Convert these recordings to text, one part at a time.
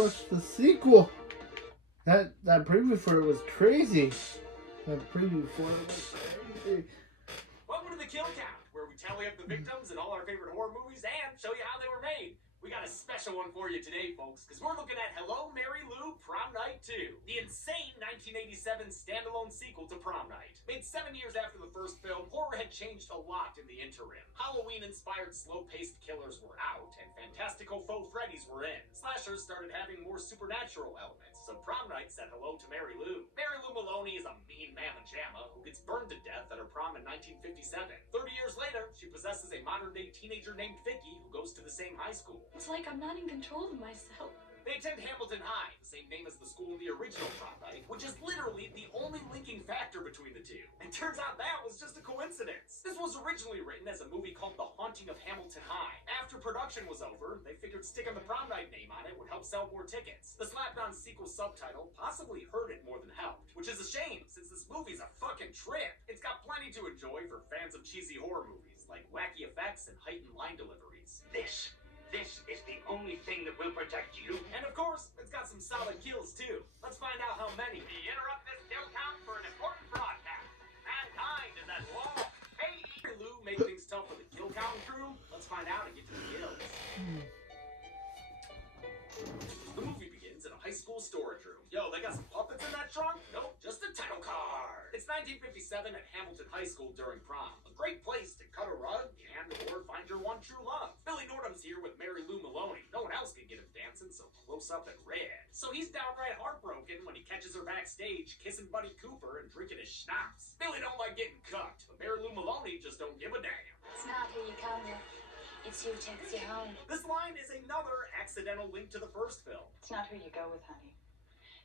watch the sequel. That preview for it was crazy. That preview for it was crazy. Welcome to the Kill Count, where we tally up the victims in all our favorite horror movies and show you how they were made. We got a special one for you today, folks, because we're looking at Hello, Mary Lou, Prom Night 2, the insane 1987 standalone sequel to Prom Night. Made 7 years after the first film, horror had changed a lot in the interim. Halloween-inspired slow-paced killers were out, and fantastical faux Freddies were in. Slashers started having more supernatural elements, so Prom Night said hello to Mary Lou. Mary Lou Maloney is a mean mamma jamma who gets burned to death at her prom in 1957. 30 years later, she possesses a modern-day teenager named Vicki who goes to the same high school. It's like I'm not in control of myself. They attend Hamilton High, the same name as the school in the original Prom Night, which is literally the only linking factor between the two. And turns out that was just a coincidence. This was originally written as a movie called The Haunting of Hamilton High. After production was over, they figured sticking the Prom Night name on it would help sell more tickets. The slapped-on sequel subtitle possibly hurt it more than helped, which is a shame, since this movie's a fucking trip. It's got plenty to enjoy for fans of cheesy horror movies, like wacky effects and heightened line deliveries. This is the only thing that will protect you. And of course, it's got some solid kills too. Let's find out how many. We interrupt this kill count for an important broadcast. Mankind is at war. Hey, Lou made things tough for the kill count crew. Let's find out and get to the kills. The movie begins in a high school storage room. Yo, they got some puppets in that trunk? Nope, just a title card. It's 1957 at Hamilton High School during prom. A great place to cut a rug and or find your one true love. Billy Nordham's here with Mary Lou Maloney. No one else can get him dancing, so close up and red. So he's downright heartbroken when he catches her backstage kissing Buddy Cooper and drinking his schnapps. Billy don't like getting cucked, but Mary Lou Maloney just don't give a damn. It's not who you come with. It's who takes you home. This line is another accidental link to the first film. It's not who you go with, honey.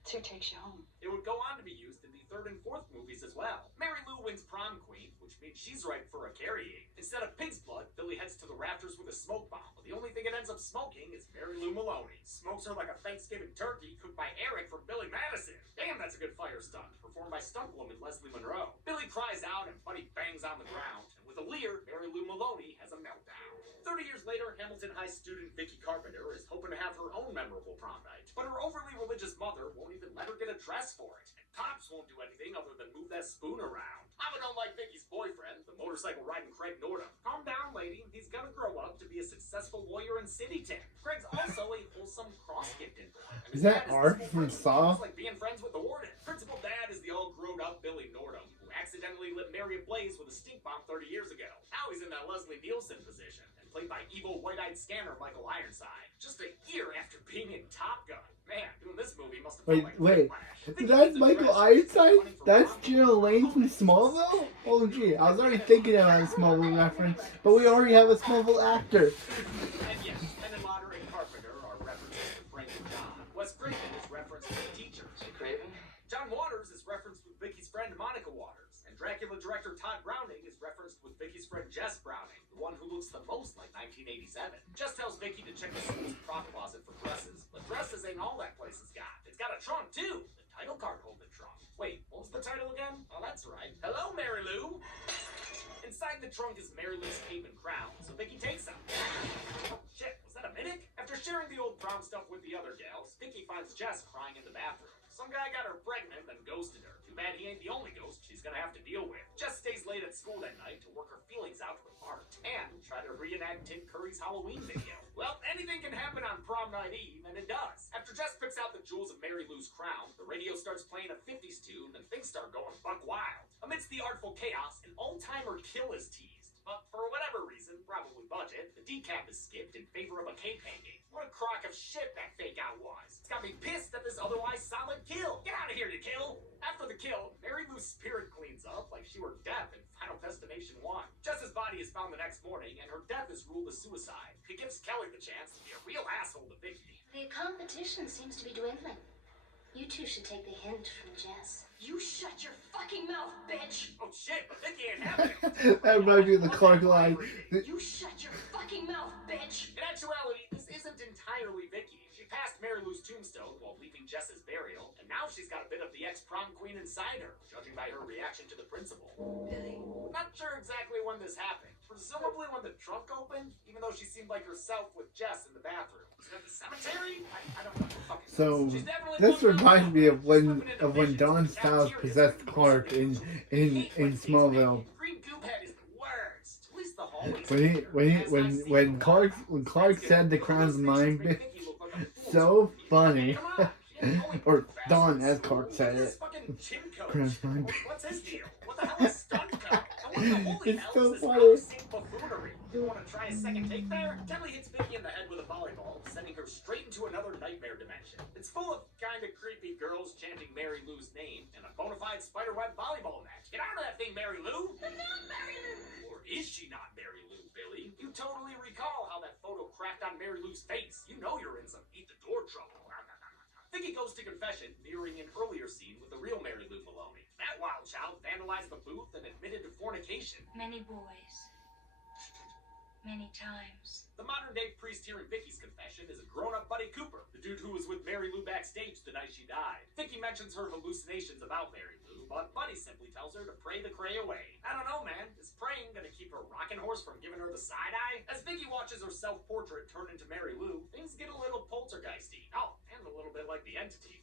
It's who takes you home. It would go on to be used in the third and fourth movies as well. Mary Lou wins prom queen, which means she's ripe for a carrying. Instead of pig's blood, Billy heads to the rafters with a smoke bomb, but the only thing it ends up smoking is Mary Lou Maloney. Smokes her like a Thanksgiving turkey cooked by Eric from Billy Madison. Damn, that's a good fire stunt, performed by stunt woman Leslie Monroe. Billy cries out and Buddy bangs on the ground, and with a leer, Mary Lou Maloney has a meltdown. 30 years later, Hamilton High student Vicki Carpenter is hoping to have her own memorable prom night, but her overly religious mother won't even let her get a dress for it, and Pops won't do anything other than move that spoon around. Mama don't like Vicki's boyfriend, the motorcycle-riding Craig Nordham. Calm down, lady. He's gonna grow up to be a successful lawyer in Cityton. Craig's also a wholesome, cross-gifted boy. Is that Art from Saw? It's like being friends with the warden. Principal Dad is the all-grown-up Billy Nordham, who accidentally lit Mary ablaze with a stink bomb 30 years ago. Now he's in that Leslie Nielsen position, played by evil white-eyed scanner Michael Ironside. Just a year after being in Top Gun. Man, doing this movie must have felt like Wait. Whiplash. That's Michael Ironside? That's Jill Lane from Smallville? Oh gee, I was already thinking about a Smallville reference, but we already have a Smallville actor. And yes, Penn and Lauder and Carpenter are references to Frank and John. Wes Craven is referenced to the teacher. Craven? John Waters is referenced with Vicky's friend Monica Waters. And Dracula director Todd Browning is referenced with Vicky's friend Jess Browning, the one who looks the most like 1987. Jess tells Vicky to check the school's prop closet for dresses, but dresses ain't all that place has got. It's got a trunk too. The title card holding trunk. Wait, what was the title again? Oh, that's right. Hello, Mary Lou. Inside the trunk is Mary Lou's cape and crown, so Vicky takes them. Oh shit, was that a Minnick? After sharing the old prom stuff with the other gals, Vicky finds Jess crying in the bathroom. Some guy got her pregnant and ghosted her. Too bad he ain't the only ghost she's gonna have to deal with. Jess stays late at school that night to work her feelings out with art and try to reenact Tim Curry's Halloween video. Well, anything can happen on prom night eve, and it does. After Jess picks out the jewels of Mary Lou's crown, the radio starts playing a 50s tune and things start going buck wild. Amidst the artful chaos, an old-timer kill is teased. But for whatever reason, probably budget, the decap is skipped in favor of a cape hanging. What a crock of shit that fake out was. It's got me pissed at this otherwise solid kill. Get out of here, you kill! After the kill, Mary Lou's spirit cleans up like she were death in Final Destination 1. Jess's body is found the next morning, and her death is ruled as suicide. It gives Kelly the chance to be a real asshole to Vicki. The competition seems to be dwindling. You two should take the hint from Jess. You shut your fucking mouth, bitch! Oh shit, but Vicki ain't having it. That reminds me of the Clark line. You shut your fucking mouth, bitch! In actuality, this isn't entirely Vicki. She passed Mary Lou's tombstone while leaving Jess's burial, and now she's got a bit of the ex-prom queen inside her, judging by her reaction to the principal. Billy. Not sure exactly when this happened. Presumably when the trunk opened, even though she seemed like herself with Jess in the bathroom. Was it at the cemetery? I don't know. Fucking So She's definitely this fucked up reminds now. me of She's when flipping into visions Dawn and Stiles cafeterias possessed and Clark grocery in stores. I hate Wednesdays, Smallville. man. Green goop head is the worst. At least the hallways When he, are when he, as nice as when the Clark wall. when Clark That's said good. the crown's Hallucinations mine, make Vicki look like a fool. so funny. Come on. She ain't going Or too fast Dawn, in as school. Clark said Look at this it. fucking gym coach. Crown's mine. What's his deal? What the hell is stunt coat? And what the holy It's hell so is this funny. out-of-sync buffoonery? You want to try a second take there? Kelly hits Vicki in the head with a volleyball, sending her straight into another nightmare dimension. It's full of kind of creepy girls chanting Mary Lou's name and a bona fide spiderweb volleyball match. Get out of that thing, Mary Lou! I'm not Mary Lou. Or is she not Mary Lou, Billy? You totally recall how that photo cracked on Mary Lou's face. You know you're in some eat the door trouble. Vicki goes to confession, mirroring an earlier scene with the real Mary Lou Maloney. That wild child vandalized the booth and admitted to fornication. Many boys. Many times. The modern-day priest here in Vicki's confession is a grown-up Buddy Cooper, the dude who was with Mary Lou backstage the night she died. Vicki mentions her hallucinations about Mary Lou, but Buddy simply tells her to pray the cray away. I don't know, man. Is praying gonna keep her rocking horse from giving her the side-eye? As Vicki watches her self-portrait turn into Mary Lou, things get a little poltergeisty. Oh, and a little bit like The Entity.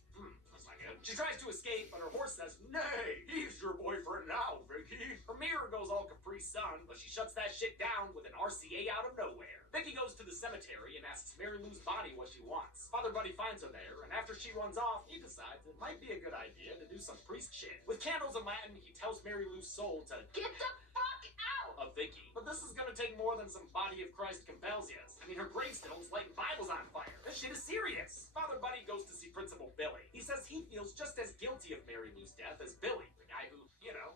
That's not good. She tries to escape, but her horse says, "Nay, he's your boyfriend now, Vicki." Her mirror goes all Capri Sun, but she shuts that shit down with an RCA out of nowhere. Vicki goes to the cemetery and asks Mary Lou's body what she wants. Father Buddy finds her there, and after she runs off, he decides it might be a good idea to do some priest shit. With candles in Latin, he tells Mary Lou's soul to Get the fuck out. of Vicki. But this is gonna take more than some body of Christ compels yas. I mean, her gravestone's lighting Bibles on fire. This shit is serious. Father Buddy goes to see Principal Billy. He says he feels just as guilty of Mary Lou's death as Billy, the guy who,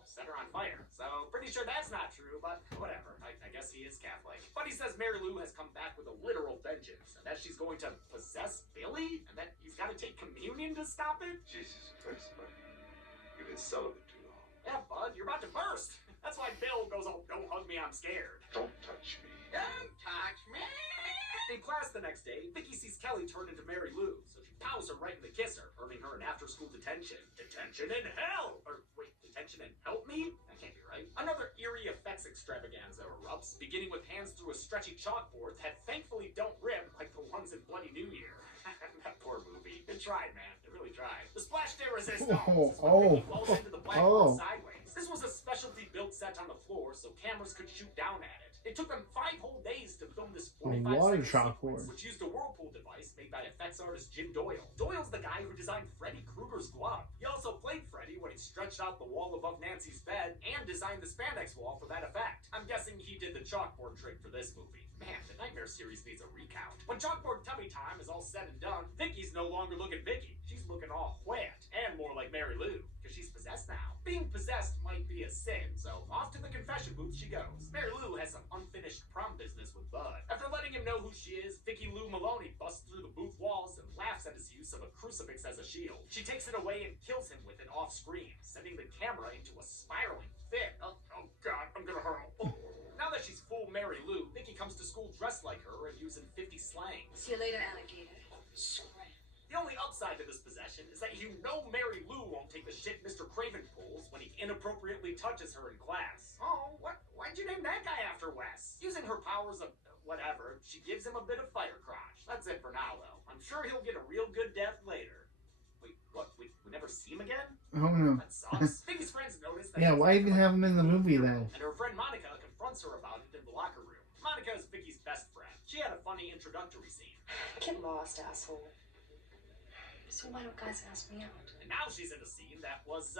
set her on fire. So, pretty sure that's not true, but whatever. I guess he is Catholic. Buddy says Mary Lou has come back with a literal vengeance, and that she's going to possess Billy, and that he's got to take communion to stop it. Jesus Christ, buddy. You've been celibate too long. Yeah, bud, you're about to burst. That's why Bill goes, "Oh, don't hug me, I'm scared." Don't touch me. Don't touch me! In class the next day, Vicki sees Kelly turn into Mary Lou, so she pows her right in the kisser, earning her an after-school detention. Detention in hell! Or, wait, detention in help me? That can't be right. Another eerie effects extravaganza erupts, beginning with hands through a stretchy chalkboard that thankfully don't rip like the ones in Bloody New Year. That poor movie. It tried, man. It really tried. The splash day resistance is when Vicki falls into the blackboard sideways. This was a specialty built set on the floor so cameras could shoot down at it. It took them 5 whole days to film this 45-second sequence, which used a whirlpool device made by effects artist Jim Doyle. Doyle's the guy who designed Freddy Krueger's glove. He also played Freddy when he stretched out the wall above Nancy's bed and designed the spandex wall for that effect. I'm guessing he did the chalkboard trick for this movie. Man, the Nightmare series needs a recount. When chalkboard tummy time is all said and done, Vicki's no longer looking Vicki. She's looking all wet and more like Mary Lou, because she's possessed now. Being possessed might be a sin, so off to the confession booth she goes. Mary Lou has some unfinished prom business with Bud. After letting him know who she is, Vicki Lou Maloney busts through the booth walls and laughs at his use of a crucifix as a shield. She takes it away and kills him with it off screen, sending the camera into a spiraling fit. Oh God, I'm gonna hurl. Now that she's full Mary Lou, Vicki comes to school dressed like her and using 50 slang. See you later, alligator. The only upside to this possession is that Mary Lou won't take the shit Mr. Craven pulls when he inappropriately touches her in class. Oh, why'd you name that guy after Wes? Using her powers of whatever, she gives him a bit of fire crotch. That's it for now, though. I'm sure he'll get a real good death later. Wait, what? We never see him again? Oh no. That sucks. Vicki's friends notice that. Yeah, why even have him in the movie then? And her friend Monica confronts her about it in the locker room. Monica is Vicki's best friend. She had a funny introductory scene. Get lost, asshole. So why don't guys ask me out? And now she's in a scene that was,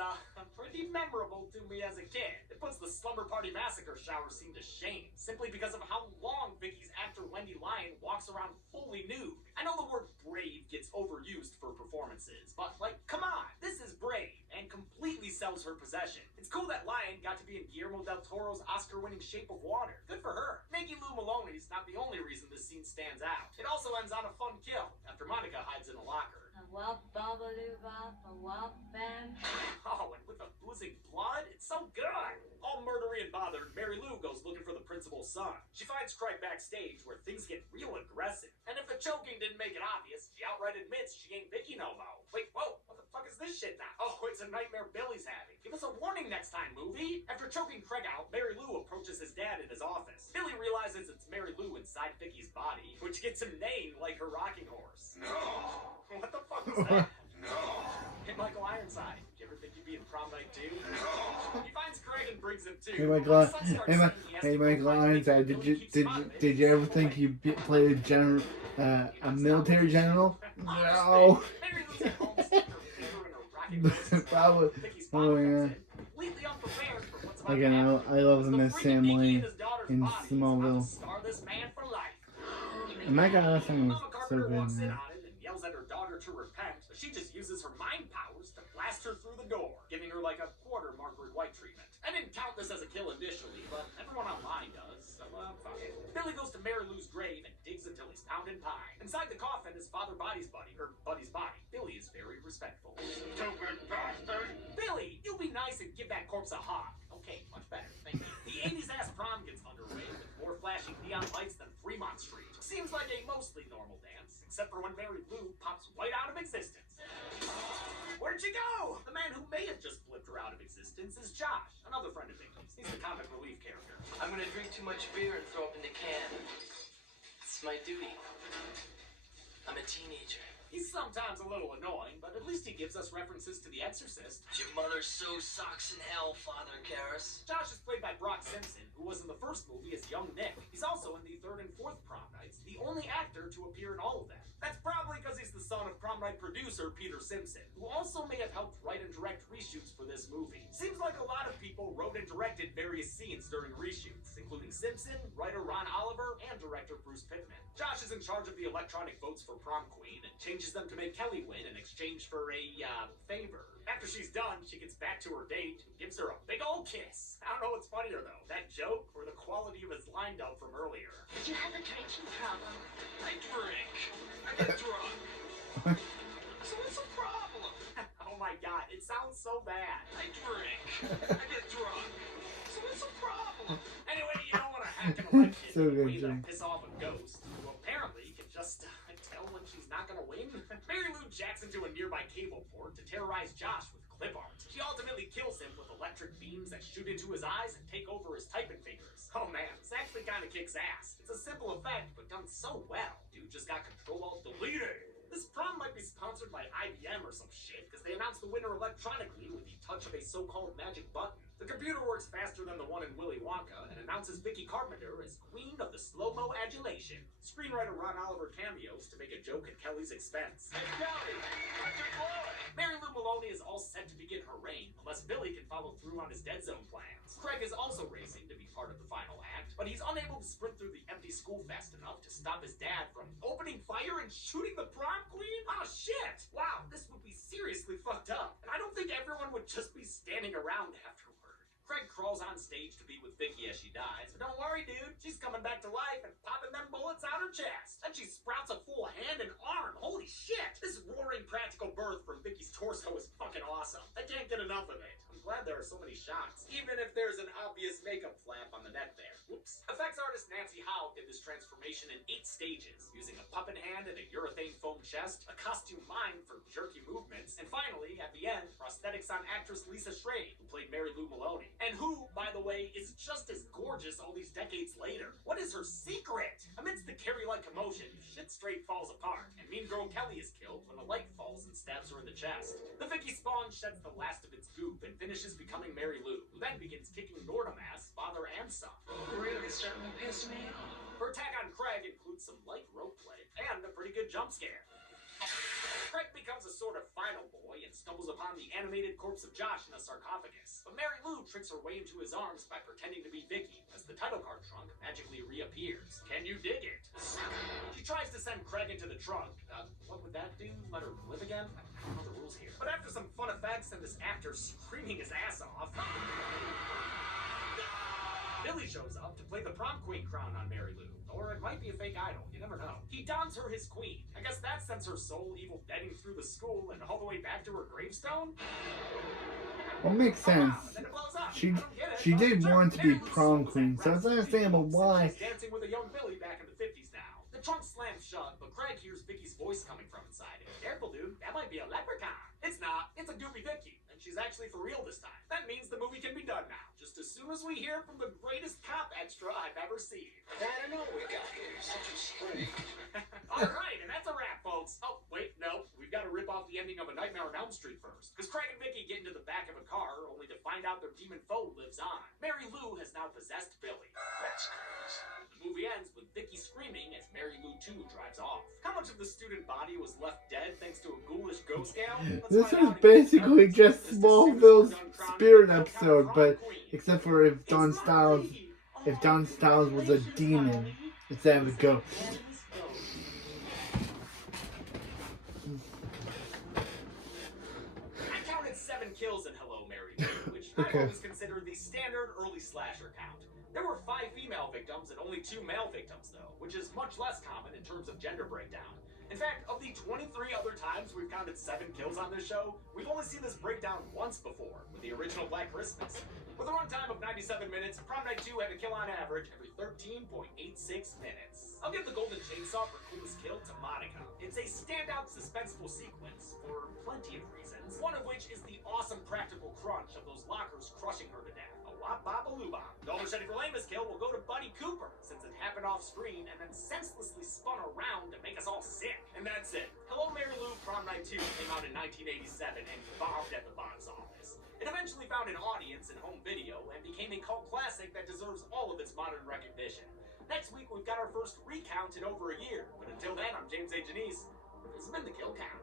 pretty memorable to me as a kid. It puts the Slumber Party Massacre shower scene to shame, simply because of how long Vicki's actor Wendy Lyon walks around fully nude. I know the word brave gets overused for performances, but, come on, this is brave, and completely sells her possession. It's cool that Lyon got to be in Guillermo del Toro's Oscar-winning Shape of Water. Good for her. Vicki Lou Maloney's not the only reason this scene stands out. It also ends on a fun kill, after Monica hides in a locker. Wop babaloo bop, a wop bam. Oh, and with the oozing blood, it's so good! All murdery and bothered, Mary Lou goes looking for the principal's son. She finds Craig backstage where things get real aggressive. And if the choking didn't make it obvious, she outright admits she ain't Vicki no mo. Wait, whoa, what the fuck is this shit now? Oh, it's a nightmare Billy's having. Give us a warning next time, movie! After choking Craig out, Mary Lou approaches his dad in his office. Billy realizes it's Mary Lou inside Vicki's body, which gets him neighing like her rocking horse. No. What the fuck instead. No. Hey, Michael Ironside, you ever think you'd be in prom night too? No. He finds Craig and brings him too. Hey Michael, When his son starts hey, saying he has to go Michael find Ironside, Vicki, did you Billy keeps him out of it. did you ever think you played a general, a military general? No. Mary Lou's at home sticking her finger in her rocking horse's Probably. mouth. Vicky's Oh, father yeah. comes in, completely unprepared for what's about to Again, happen. I love him The as freaky Sam Vicki Lane and his daughter's in body is about to Smallville. scar this man for life. And that guy last time was Mama so Carpenter good. walks in Man. on it and yells at her daughter to repent, but she just uses her mind powers to blast her through the door, giving her like a quarter Margaret White treatment. I didn't count this as a kill initially, but everyone online does, so fuck it. Billy goes to Mary Lou's grave and digs until he's pounding pine. Inside the coffin is Father Buddy's body. Billy is very respectful. Stupid bastard. Billy, you be nice and give that corpse a hug. Okay, much better. Thank you. The 80s ass prom gets underway with more flashing neon lights than Fremont Street. Seems like a mostly normal dance, except for when Mary Lou pops right out of existence. Where'd she go? The man who may have just flipped her out of existence is Josh, another friend of Vicky's. He's the comic relief character. I'm gonna drink too much beer and throw up in the can. It's my duty. I'm a teenager. He's sometimes a little annoying, but at least he gives us references to The Exorcist. Your mother sews socks in hell, Father Karras. Josh is played by Brock Simpson, who was in the first movie as young Nick. He's also in the third and fourth prom nights, the only actor to appear in all of them. That's probably because he's the son of prom night producer Peter Simpson, who also may have helped write and direct reshoots for this movie. Seems like a lot of people wrote and directed various scenes during reshoots, including Simpson, writer Ron Oliver, and director Bruce Pittman. Josh is in charge of the electronic votes for prom queen and changes them to make Kelly win in exchange for a, favor. After she's done, she gets back to her date and gives her a big old kiss. I don't know what's funnier though, that joke or the quality of his line dub from earlier. Do you have a drinking problem? I drink. I get drunk. So what's the problem? Oh my god, it sounds so bad. I drink. I get drunk. So what's the problem? Anyway, you don't want to hack an election So in a good, way that'll Jim. piss off a ghost, who apparently can just tell when she's not gonna win. Mary Lou jacks into a nearby cable port to terrorize Josh with clip art. She ultimately kills him with electric beams that shoot into his eyes and take over his typing fingers. Oh man, this actually kind of kicks ass. It's a simple effect, but done so well. Dude just got Control-Alt-Delete. This prom might be sponsored by IBM or some shit, because they announced the winner electronically with the touch of a so-called magic button. The computer works faster than the one in Willy Wonka and announces Vicki Carpenter as queen of the slow-mo adulation. Screenwriter Ron Oliver cameos to make a joke at Kelly's expense. Hey, Kelly, how's your blood? Mary Lou Maloney is all set to begin her reign, unless Billy can follow through on his Dead Zone plans. Craig is also racing to be part of the final act, but he's unable to sprint through the empty school fast enough to stop his dad from opening fire and shooting the prom queen? Oh shit! Wow, this would be seriously fucked up, and I don't think everyone would just be standing around afterward. Craig crawls on stage to be with Vicki as she dies, but don't worry, dude. She's coming back to life and popping them bullets out her chest. Then she sprouts a full hand and arm. Holy shit! This roaring practical birth from Vicki's torso is fucking awesome. I can't get enough of it. I'm glad there are so many shots, even if there's an obvious makeup flap on the net there. Whoops. Effects artist Nancy Howe did this transformation in 8 stages, using a puppet hand and a urethane foam chest, a costume mime for jerky movements, and finally, at the end, prosthetics on actress Lisa Schrade, who played Mary Lou Maloney. And who, by the way, is just as gorgeous all these decades later. What is her secret? Amidst the Carrie-like commotion, shit straight falls apart, and Mean Girl Kelly is killed when a light falls and stabs her in the chest. The Vicki spawn sheds the last of its goop and finishes becoming Mary Lou, who then begins kicking Nordham ass, father and son. Really starting to piss me off. Her attack on Craig includes some light rope play and a pretty good jump scare. Craig becomes a sort of final boy and stumbles upon the animated corpse of Josh in a sarcophagus. But Mary Lou tricks her way into his arms by pretending to be Vicki as the title card trunk magically reappears. Can you dig it? She tries to send Craig into the trunk. What would that do? Let her live again? I don't know the rules here. But after some fun effects and this actor screaming his ass off, Billy shows up to play the prom queen crown on Mary Lou. Or it might be a fake idol, you never know. He dons her his queen. I guess that sends her soul evil deading through the school and all the way back to her gravestone? Well, makes sense. And then it blows up. She I don't get it, she but did sure. want to be Mary Lou's prom soul's queen, at so it's rest in understandable peace, why. and she's dancing with a young Billy back in the 50s now. The trunk slams shut, but Craig hears Vicky's voice coming from inside it. Careful, dude. That might be a leprechaun. It's not. It's a goofy Vicki. And she's actually for real this time. That means the movie can be done now. Just as soon as we hear from the greatest cop extra I've ever seen. I don't know what we got here. Such a string. Alright, and that's a wrap, folks. Oh, wait, no. We've we've got to rip off the ending of A Nightmare on Elm Street first. Because Craig and Vicki get into the back of a car, only to find out their demon foe lives on. Mary Lou has now possessed Billy. That's crazy. The movie ends with Vicki screaming as Mary Lou 2 drives off. How much of the student body was left dead thanks to a ghoulish ghost gal? This was basically just Smallville's spirit episode, but except for if Don Stiles was a demon instead of a ghost. I counted 7 kills in Hello Mary Lou, which I've always considered the standard early slasher count. There were 5 female victims and only 2 male victims, though, which is much less common in terms of gender breakdown. In fact, of the 23 other times we've counted 7 kills on this show, we've only seen this breakdown once before, with the original Black Christmas. With a runtime of 97 minutes, Prom Night 2 had a kill on average every 13.86 minutes. I'll give the Golden Chainsaw for coolest kill to Monica. It's a standout suspenseful sequence for plenty of reasons, one of which is the awesome practical crunch of those lockers crushing her to death. Wop-bop-a-loo-bop. The only for lamest kill will go to Buddy Cooper, since it happened off screen and then senselessly spun around to make us all sick. And that's it. Hello Mary Lou Prom Night 2 came out in 1987 and bombed at the box office. It eventually found an audience in home video and became a cult classic that deserves all of its modern recognition. Next week we've got our first recount in over a year, but until then I'm James A. Janice. This has been The Kill Count.